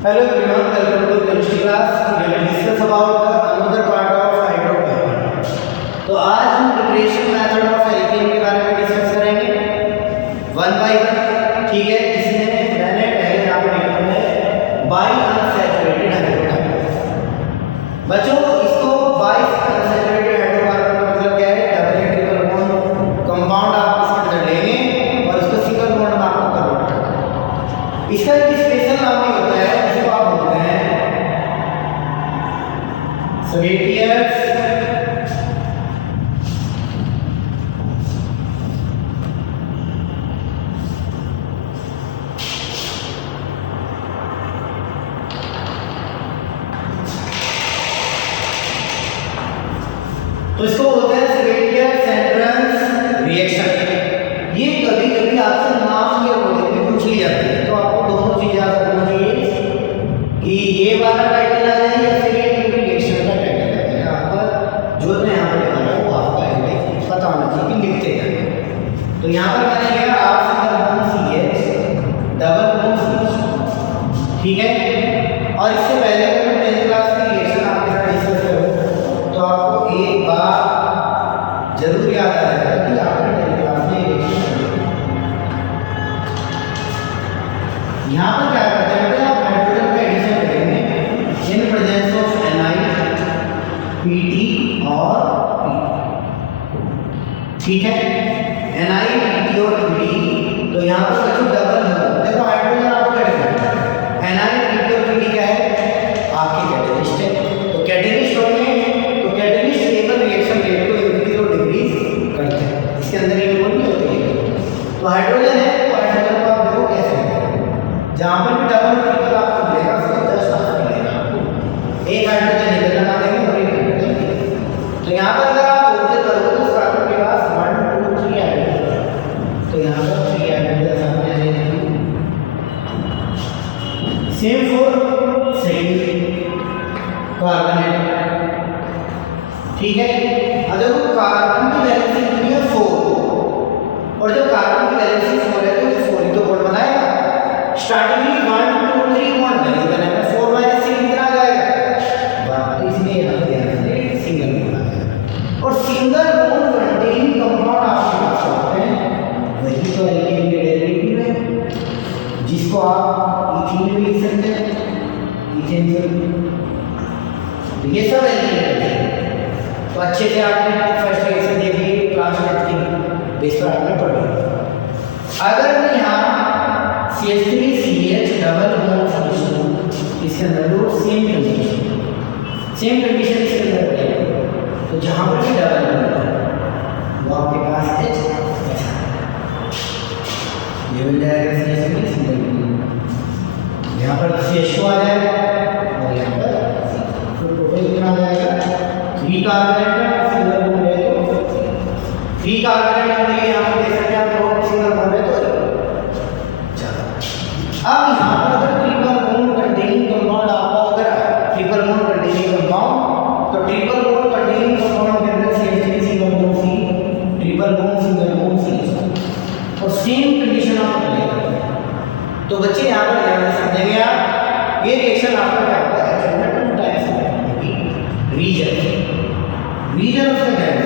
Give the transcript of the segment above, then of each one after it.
Hello everyone, welcome to chemistry class. We will discuss about another part of hydrocarbon. तो आज हम preparation method of alkene के बारे में डिस्कस करेंगे वन बाय वन, ठीक है। इसमें मैंने पहले यहाँ पे लिखा है बाई अनसैचुरेटेड हाइड्रोकार्बन। बच्चों इसको बाई अनसैचुरेटेड हाइड्रोकार्बन का मतलब क्या है? डबल ट्रिपल बॉन्ड कंपाउंड आप इसके अंदर लेंगे और इसको सिंगल बॉन्ड में आपको कन्वर्ट करना है। इसका एक स्पेशल नाम भी होता है जिसको आप बोलते हैं सवेटियस तो इसको बोलते हैं सवेटियस सेंट्रंस रिएक्शन। ये कभी कभी आपसे नाम के बोले में पूछ ली जाती है, तो आपको दोनों चीजें याद रखना चाहिए कि ये वाला टाइटल आ जाए या फिर ये रिएक्शन का टाइटल आ जाए। आपका जो मैं यहाँ पर लिखा है वो आपका है पता होना चाहिए कि लिखते जाए। तो यहाँ पर मैंने लिखा R single bond CH double bond CH, ठीक है। और इससे पहले अगर मैं 10th क्लास की रिएक्शन आपके साथ डिस्कस करूँ तो आपको एक बार जरूर याद आ जाएगा कि आपने 10th क्लास में रिएक्शन यहाँ पर क्या करते हैं? आप हाइड्रोजन का एडिशन करेंगे in presence of Ni, Pt और P, ठीक है। Ni, Pt और Pt, तो यहाँ पर बच्चों डबल है। देखो हाइड्रोजन आपको ऐड करना है, Ni, Pt और Pt क्या है? आपके कैटलिस्ट है। तो कैटलिस्ट होंगे तो कैटलिस्ट केवल रिएक्शन रेट को इंक्रीज और डिक्रीज करते हैं, इसके अंदर इनपुट नहीं होती है। तो हाइड्रोजन है तो हाइड्रोजन को आप देखो कैसे है, जहाँ पर भी डबल ट्रिपल आपको मिलेगा उसके जस्ट आगे मिलेगा आपको एक हाइड्रोजन निकलना ना देंगे और एक हाइड्रोजन। तो यहाँ पर अगर आप ऑब्जर्व करोगे तो कार्बन के पास 1 2 3 हाइड्रोजन, तो यहाँ पर 3 हाइड्रोजन सामने आ जाएंगे। सेम फॉर सेकेंड कार्बन है, ठीक है। अब देखो कार्बन की वैलेंसी कितनी है? 4, और जब कार्बन की वैलेंसी 4 है तो 4 ही तो बॉन्ड बनाएगा। स्टार्टिंग में 1 2 3 बॉन्ड नहीं बनेगा, 4 माइनस 3 कितना आ जाएगा? इसलिए यहाँ पे ध्यान दें सिंगल बॉन्ड आ जाएगा। और सिंगल बॉन्ड कंटेनिंग कंपाउंड आपके पास होते हैं, वही तो एल्केन के डेरिवेटिव है जिसको आप इथीन में लिख सकते हैं, इथेन से। तो ये सब एल्केन है। तो अच्छे से आपने फर्स्ट रिएक्शन देख ली, क्लास में बेस पर आपने पढ़ लिया। अगर मैं यहाँ CH3CH डबल बॉन्ड CH2 इसके अंदर लो सेम कंडीशन इसके अंदर है, तो जहाँ पर भी डबल बॉन्ड है वो आपके पास H ये मिल जाएगा CH3 सिंगल बॉन्ड, यहाँ पर CH2 आ जाएगा और यहाँ पर टोटल कितना आ जाएगा? 3 कार्बन है, सिंगल बॉन्ड है तो 3 कार्बन है, यहाँ पर देख सकते हैं आप सिंगल बॉन्ड है तो अब यहाँ पर अगर ट्रिपल बॉन्ड कंटेनिंग कंपाउंड आपका अगर ट्रिपल बॉन्ड कंटेनिंग कंपाउंड, तो ट्रिपल बॉन्ड कंटेनिंग कंपाउंड के अंदर CH3 single bond C triple bond single bond C और सेम कंडीशन आप लेंगे। तो बच्चे यहाँ पर ध्यान से समझेंगे आप, ये रिएक्शन आपका क्या होता है? एक्चुअली में 2 टाइप्स होगी। रीजन उसका क्या है?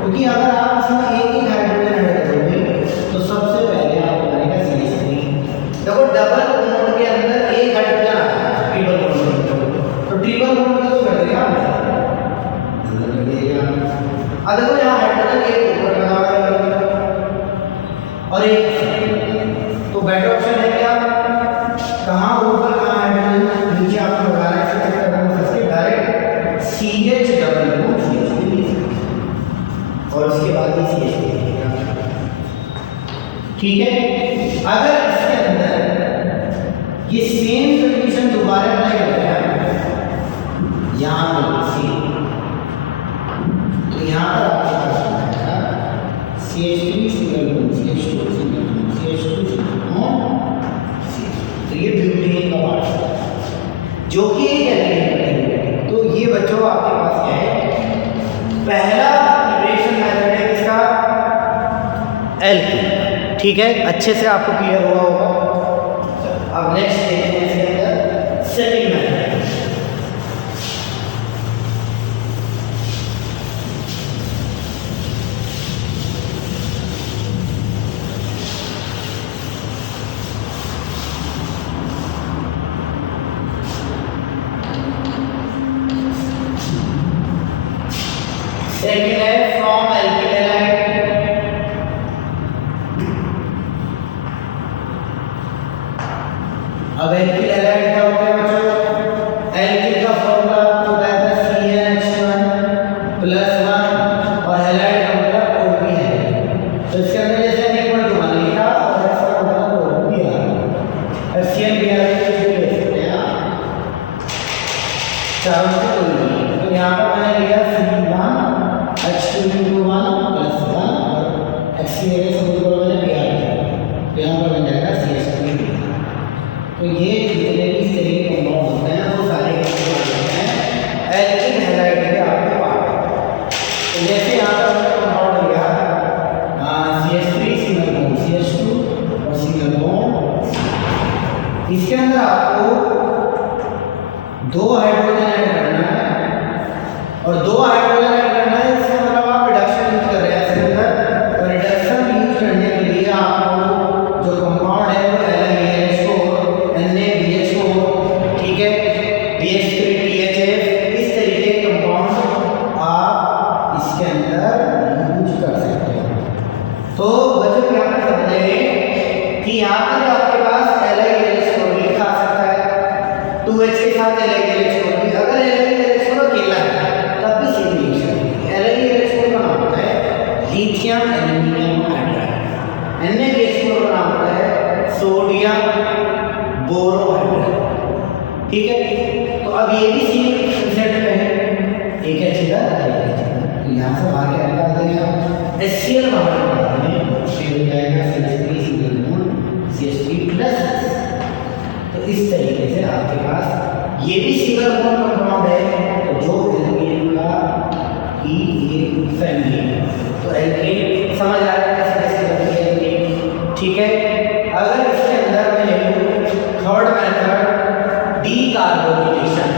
क्योंकि अगर आप इसमें एक हाइड्रोजन ऐड करोगे तो सबसे पहले आपको बनेगा CH3। देखो डबल बॉन्ड के अंदर एक हाइड्रोजन आता है ट्रिपल बॉन्ड, तो ट्रिपल बॉन्ड का तो कर देगा अब देखो यहाँ हाइड्रोजन एक ऊपर लगा हुआ है और एक, तो बेटर ऑप्शन है क्या? कहाँ ऊपर कहाँ हाइड्रोजन नीचे आपको लगा रहा है, सबसे direct CH double bond CH3 और उसके बाद ही CH3, ठीक है। अगर इसके अंदर ये सेम कंडीशन दोबारा अप्लाई करते हैं यहाँ पर तो यहाँ पर आपके पास CH3 single bond CH2 single bond CH2 single bond CH2, तो ये ब्यूटेन का पार्ट है जो कि एक एल्केन है। तो ये बच्चों आपके पास क्या है? पहला प्रिपरेशन मेथड है इसका एल्केन, ठीक है। अच्छे से आपको क्लियर हुआ होगा। अब नेक्स्ट देखते हैं इसके अंदर अब एल्किल हैलाइड क्या होता है बच्चों? एल्किल का फॉर्मूला आपको बताया था CnH1 + 1 और हैलाइड का मतलब कोई भी है। तो इसके अंदर जैसे हमने एक बार मान लिया और ऐसा होता कोई भी आ FCN भी आ रही है तो ले सकते हैं आप चारों में कोई भी। तो यहाँ पर मैंने लिया C1H2 + 1 और HCl समुद्र मैंने लिया तो यहाँ पर बन जाएगा CH3। तो ये जितने भी इस तरह के कंपाउंड होते हैं वो सारे होते हैं एल्किल हैलाइड के आपके पास। तो जैसे यहाँ पर कंपाउंड लिया CH3 सिंगल बॉन्ड CH2 और सिंगल बॉन्ड, इसके अंदर आपको 2 हाइड्रोजन ऐड करना है और 2 हाइड्रोजन ऐड करना है। इसका मतलब आप रिडक्शन यूज कर रहे हैं इसके अंदर। और रिडक्शन यूज करने के लिए आपको जो कंपाउंड है वो LiNH4 NaBH4 ठीक है BH3THF इस तरीके के कंपाउंड आप इसके अंदर यूज कर सकते हो। तो बच्चों क्या आप समझेंगे कि यहाँ पर आपके पास LiNH4 लिखा आ सकता है 2H के साथ LiNH4 भी। अगर LiNH4 अकेला है तब भी सेम रिएक्शन LiNH4 का नाम होता है लिथियम एल्यूमिनियम हाइड्राइड, NaBH4 का नाम होता है सोडियम बोरोहाइड्राइड ठीक है। तो अब ये भी सेम सेट में है एक H का तो यहाँ से बाहर क्या निकाल देंगे आप HCl बाहर निकाल देंगे फिर हो जाएगा CH3 सिंगल बॉन्ड CH3 + तो इस तरीके से आपके पास ये भी सिंगल बॉन्ड कंपाउंड है तो जो एल्केन का की ये फैमिली है। तो एल्केन समझ आ रहा है कैसे कैसे करते हैं एल्केन ठीक है। अगर इसके अंदर मैं लिखूं थर्ड मेथड डीकार्बोक्सिलेशन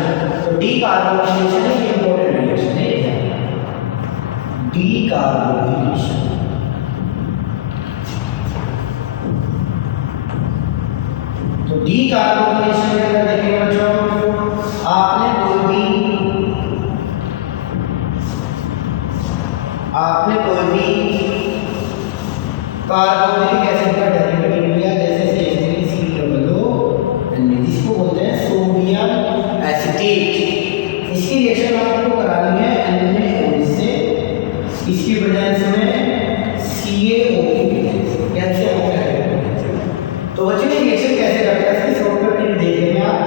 तो डीकार्बोक्सिलेशन एक इंपॉर्टेंट रिएक्शन है डीकार्बोक्सिलेशन। तो डीकार्बोक्सिलेशन के अंदर देखेंगे बच्चों आपने कोई भी कार्बोक्सिलिक एसिड का डेरिवेटिव लिया जैसे CH3COONA जिसको बोलते हैं सोडियम एसीटेट। इसकी रिएक्शन आपको करानी है NaOH से, इसकी प्रेजेंस में CaO की प्रेजेंस कैल्शियम ऑक्साइड। तो बच्चों ये रिएक्शन कैसे करता है इसकी शॉर्टकट ट्रिक देख लेंगे आप।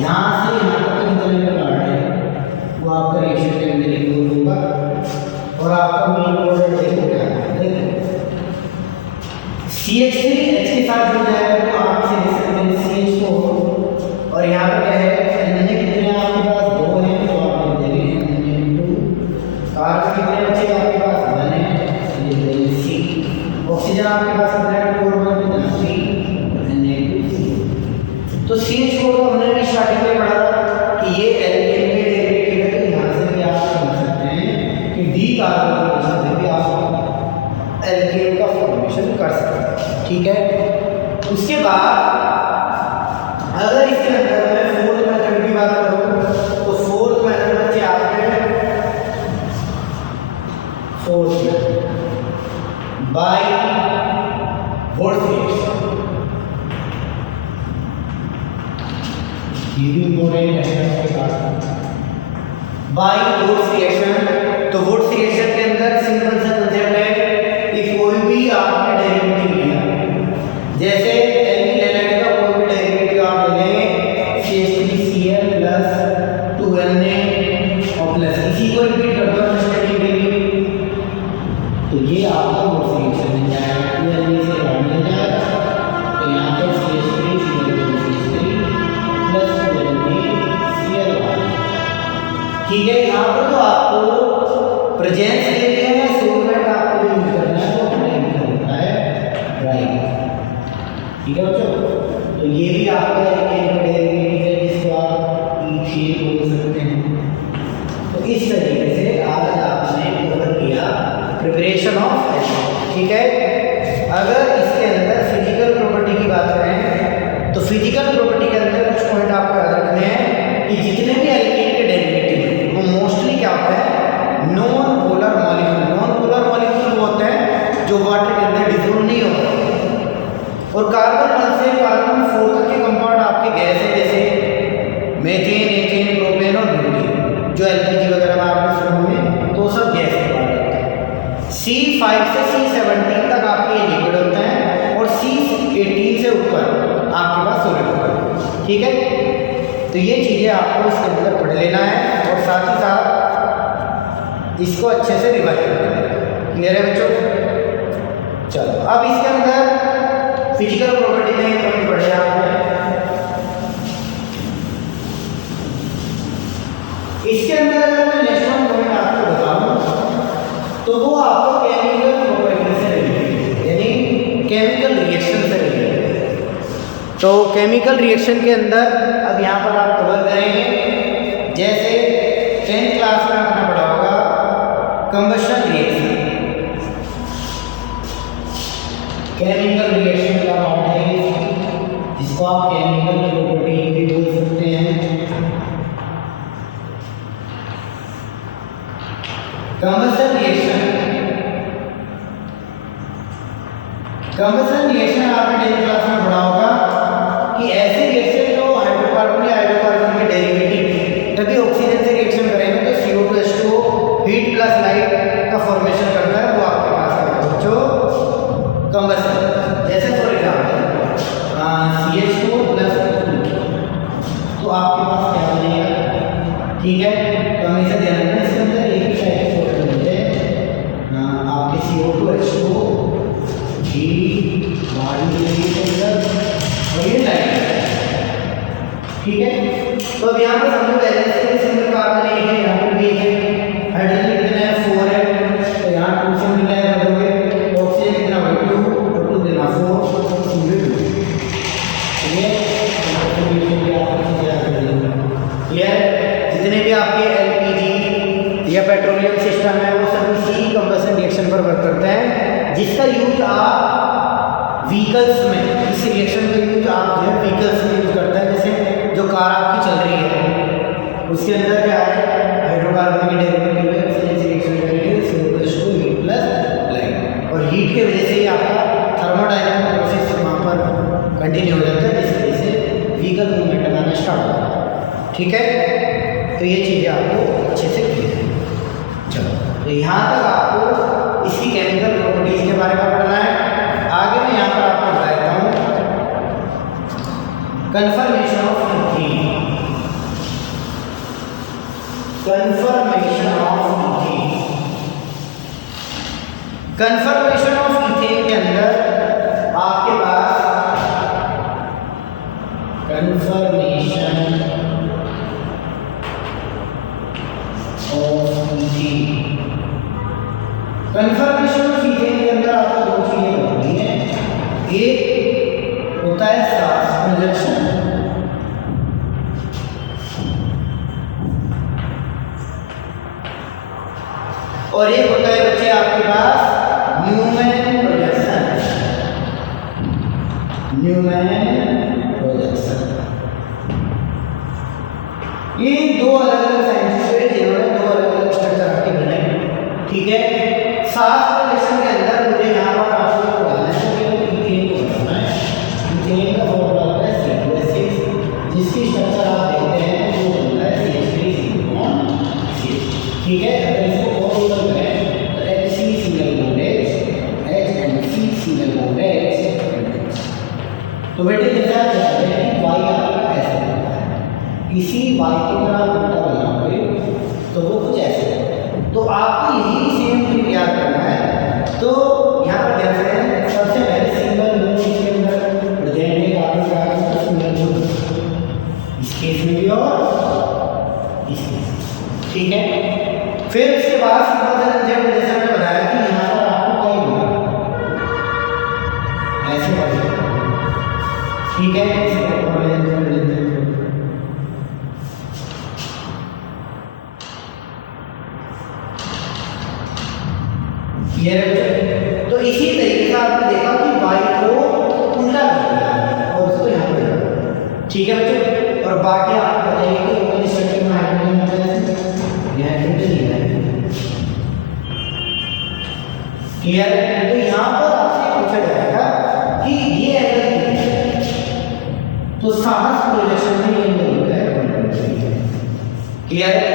यहाँ से यहाँ तक कितने का कार्ड है वो आपका रिएक्शन के अंदर इंक्लूड होगा और आपका मेन प्रोडक्ट देखो क्या है CH3H के साथ जुड़ जाएगा तो आप इसे लिख सकते हैं CH4 और यहाँ पे क्या है Na कितने हैं आपके पास 2 हैं तो आप लिख देंगे Na2 कार्बन कितने बचे आपके पास 1 है तो लिख देंगे C। ऑक्सीजन आपके पास कितना है 4 कितना 3 Na2C। तो CH4 को हमने भी स्टार्टिंग में पढ़ा था कि ये एल्केन के डेरिवेटिव है तो यहाँ से भी आप समझ सकते हैं कि डीकार्बोक्सिलेशन से भी आप एल्केन का फॉर्मेशन कर सकते हैं ठीक है। उसके बाद अगर इसके अंदर मैं फोर्थ मेथड की बात करूं तो फोर्थ मेथड बच्चे आपके fourth method by volt reaction ये भी इंपॉर्टेंट है आपके पास बाय वोल्ट रिएक्शन। तो वोल्ट रिएक्शन के अंदर सिंपल सा कंसेप्ट है कि कोई भी आपने डेरिवेटिव लिया जैसे एल्किल हैलाइड का कोई भी डेरिवेटिव आप ले लेंगे CH3Cl + 2Na और प्लस इसी को रिपीट कर दो अंडरस्टैंडिंग के लिए तो ये आपका वोल्ट रिएक्शन बन जाएगा 2Na से बाहर निकल जाएगा तो यहाँ पर CH3 + 2NaCl ठीक है। यहाँ पर तो आपको प्रेजेंस दे दिया है सोलवेंट आपको जो यूज करना है वो ड्राइव करना है ड्राइव ठीक है बच्चों। तो ये भी आपका एक डेरिवेटिव है जिसको आप इथेन बोल सकते हैं। तो इस तरीके से आज आपने कवर किया प्रिपरेशन ऑफ ठीक है। अगर इसके अंदर फिजिकल प्रॉपर्टी की बात करें तो फिजिकल प्रॉपर्टी के अंदर कुछ पॉइंट आपको याद रखने हैं कि जितने भी एल्केन के डेरिवेटिव वो मोस्टली क्या होता है नॉन पोलर मॉलिक्यूल होते हैं जो वाटर के अंदर डिसोल्व नहीं होते और कार्बन 1 से कार्बन 4 तक के कंपाउंड आपके ठीक है, तो ये चीज़ें आपको इसके अंदर पढ़ लेना है और साथ ही साथ इसको अच्छे से रिवाइज करना है। क्लियर है बच्चों? चलो अब इसके अंदर फिजिकल प्रॉपर्टी में एक पॉइंट पढ़े आपने। इसके अंदर अगर मैं नेक्स्ट वन पॉइंट आपको बताऊं तो वो आपको केमिकल प्रॉपर्टी से रिलेटेड, यानी केमिकल रिएक्शन से रिलेटेड। तो केमिकल रिएक्शन के अंदर अब यहाँ पर आप कवर करेंगे, जैसे 10th क्लास में आपने पढ़ा होगा कंबशन रिएक्शन। केमिकल रिएक्शन का नाम है जिसको आप केमिकल प्रॉपर्टी भी बोल सकते हैं। कंबशन रिएक्शन, कंबशन रिएक्शन आपने 10th क्लास में पढ़ा होगा कि ऐसे रिएक्शन जो हाइड्रोकार्बन या हाइड्रोकार्बन के डेरिवेटिव कभी ऑक्सीजन से रिएक्शन करेंगे तो CO2H2O हीट प्लस लाइट का फॉर्मेशन करता है, वो आपके पास है बच्चों कंबशन। जैसे फॉर एग्जांपल CH2 प्लस 2, तो आपके पास क्या बनेगा? ठीक है, तो हमेशा ध्यान रखना इसके अंदर एक ही टाइप के सॉल्ट मिलते हैं आपके CO2H2O हीट बाडी के अंदर और ये लाइट। ठीक है, तो अब यहाँ पर समझो बैलेंस के लिए सिंगल कार्बन एक है, यहाँ पर भी एक है, हाइड्रोजन कितना है 4 है, तो यहाँ 2 से मल्टीप्लाई कर दोगे तो ऑक्सीजन कितना होगा 2 और 2 देना 4 सिंगल 2। ये जितने भी आपके LPG या पेट्रोलियम सिस्टम है वो सब इसी कंबशन रिएक्शन पर वर्क करते हैं, जिसका यूज आप व्हीकल्स में, इस रिएक्शन का यूज आप जो है व्हीकल्स में यूज करते हैं। जैसे जो कार आपकी चल रही है उसके अंदर क्या है, हाइड्रोकार्बन के डेरिवेटिव है, उससे रिएक्शन करेंगे CO2H2 हीट प्लस लाइट, और हीट के वजह से ही आपका थर्मोडायनामिक प्रोसेस वहाँ पर कंटिन्यू हो जाता है, जिसकी वजह से व्हीकल मूवमेंट लगाना स्टार्ट होता है। ठीक है, तो ये चीज़ें आपको अच्छे से क्लियर है। चलो, तो यहाँ तक आपको इसकी केमिकल प्रॉपर्टीज के बारे में पढ़ना है। आगे मैं यहाँ पर आपको बता देता हूँ conformation of ethane. Conformation of ethane, conformation of ethane के अंदर आपके पास conformation of ethane, conformation of ethane के अंदर आपको दो चीजें करनी है। एक होता है सास प्रोजेक्शन, और एक होता है बच्चे आपके पास न्यूमैन प्रोजेक्शन। न्यूमैन प्रोजेक्शन, ये दो अलग अलग साइंटिस्ट हैं जिन्होंने दो अलग अलग स्ट्रक्चर आपके बनाए। ठीक है, सास प्रोजेक्शन के अंदर मुझे यहाँ पर आपको बताना है कि ईथेन को बनाना है। ईथेन का फॉर्मूला होता है C2H6, जिसकी स्ट्रक्चर आप देखते हैं वो बनता है CH3CH। ठीक है, अगर इसको और उलट करें तो HC single bondage, HNC single bondage. तो बेटे जैसे आप जानते हैं कि Y आपका ऐसे बनता है, इसी Y को अगर आप उल्टा बनाओगे तो वो कुछ ऐसे बनता है। तो आपको यही सेम ट्रिक याद करना है। तो यहाँ पर ध्यान रखें, सबसे पहले सिंगल बॉन्ड इसके अंदर प्रेजेंट है, कार्बन कार्बन का सिंगल बॉन्ड इस केस में भी और इस केस में। ठीक है, फिर उसके बाद सिंपल जैसे हमने बताया कि यहाँ पर आपको कोई बना ऐसे बना। ठीक है, ये तो इसी तरीके से आपने देखा कि Y को उल्टा कर दिया और उसको यहाँ पे रखा। ठीक है बच्चों, और बाकी आपको बताइए कि ओपन स्ट्रक्चर में हाइड्रोजन होता है, यह हाइड्रोजन ही है। क्लियर है? तो यहाँ पर आपसे पूछा जाएगा कि ये एंगल कितना है, तो साहस प्रोजेक्शन में ये एंगल होता है। क्लियर है?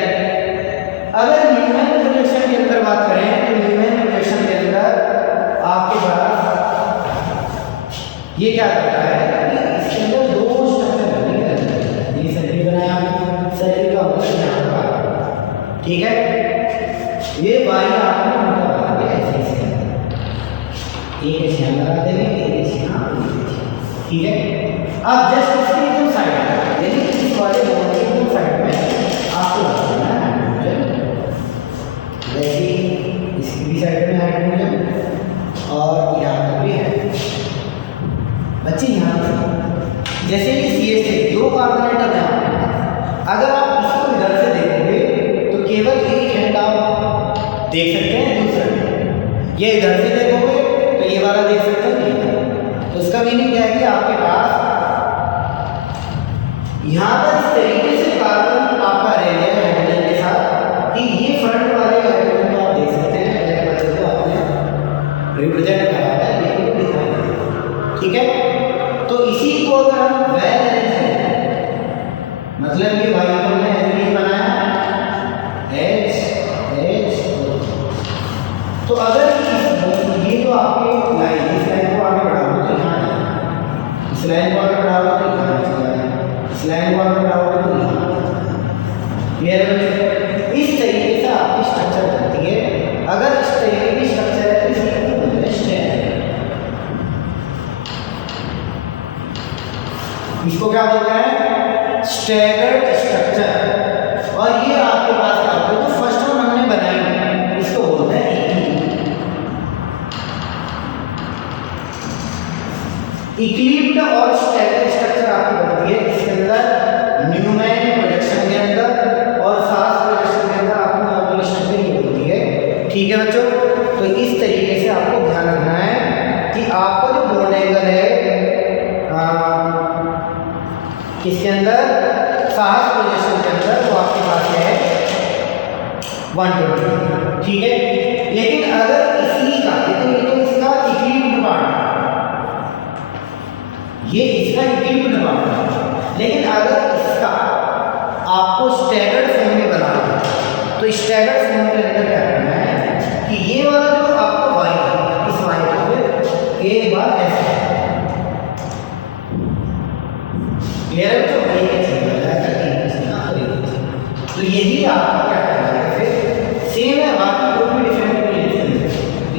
अगर न्यूमैन प्रोजेक्शन के अंदर बात करें तो न्यूमैन प्रोजेक्शन के अंदर आपके पास ये क्या करता है कि इसके अंदर दो स्ट्रक्चर होते हैं। ठीक है, ये वाई आपने उल्टा बना दिया ऐसे ऐसे, एक ऐसे यहाँ लगा देंगे, एक ऐसे यहाँ, ठीक है। अब जस्ट इसके एकदम साइड में, यानी इस वाले बॉन्ड के एकदम साइड में आपको लगा देना है हाइड्रोजन, वैसे ही इसकी भी साइड में हाइड्रोजन और यहाँ पर भी है बच्चे। यहाँ पर जैसे कि CH3 दो कार्बन एटम है आपके पास, अगर आप इसको इधर से देखोगे तो केवल एक एंड आप देख सकते हैं, दूसरा ये इधर से देखोगे तो ये वाला देख सकते हैं, ये। तो उसका मीनिंग क्या है कि आपके पास यहाँ पर इस तरीके से कार्बन आपका रह गया हाइड्रोजन के साथ कि ये फ्रंट वाले हाइड्रोजन को आप देख सकते हैं, ब्लैक बच्चे को आपने रिप्रेजेंट करा है, देखो दिखाई दे, ठीक है। तो इसी को अगर हम वेल अरेंज करें, मतलब ये वाई को हमने एल्कीन बनाया H H, तो अगर ये तो आपके लाइन, इस लाइन को आगे बढ़ाओगे तो यहाँ है, इस लाइन को आगे बढ़ाओगे तो यहाँ चला है, इस लाइन को आगे बढ़ाओगे तो यहाँ, क्लियर है? इस तरीके से आपकी स्ट्रक्चर बनती है। अगर इस तरीके की स्ट्रक्चर है तो इसको बोलते हैं स्टेगर्ड, इसको क्या बोलते हैं? Staggered structure. और ये आपके पास क्या होता है, जो फर्स्ट वन हमने बनाई इसको बोलते हैं इक्लिप्ड और स्टेगर्ड स्ट्रक्चर आपकी बनती है। इसके अंदर न्यूमैन प्रोजेक्शन के अंदर और सास प्रोजेक्शन के अंदर आपको नॉर्मल स्ट्रक्चर ही होती है, ठीक है बच्चों। तो इस तरीके से आपको ध्यान रखना है कि आपका जो बॉन्ड एंगल है किसके अंदर, साहस प्रोजेक्शन के अंदर, वो आपके पास है 120, ठीक है। लेकिन अगर इसी का देखो, ये तो इसका इक्लिप्ड पार्ट है, ये इसका इक्लिप्ड पार्ट है, लेकिन अगर इसका आपको स्टैगर्ड फॉर्म में बनाना है तो स्टैगर्ड फॉर्म के अंदर क्या करना है कि ये वाला जो आपको वाई है, इस वाई को फिर एक बार ऐसे, क्लियर है बच्चों? तो यही आपका क्या करना है, फिर सेम है, बाकी कोई भी डिफरेंट नहीं है।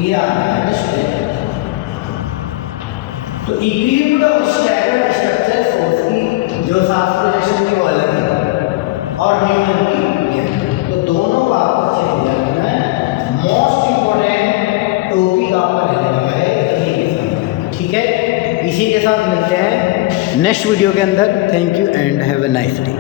ये आपका है स्ट्रक्चर। तो इक्लिप्ड और स्टैगर्ड स्ट्रक्चर फोर्स की जो साफ प्रोजेक्शन की वो अलग है और न्यूटन की ये, तो दोनों का आपको अच्छे से ध्यान रखना है। मोस्ट इंपोर्टेंट टॉपिक आपका रहने वाला है, ठीक है। इसी के साथ मिलते हैं नेक्स्ट वीडियो के अंदर। Thank you and have a nice day.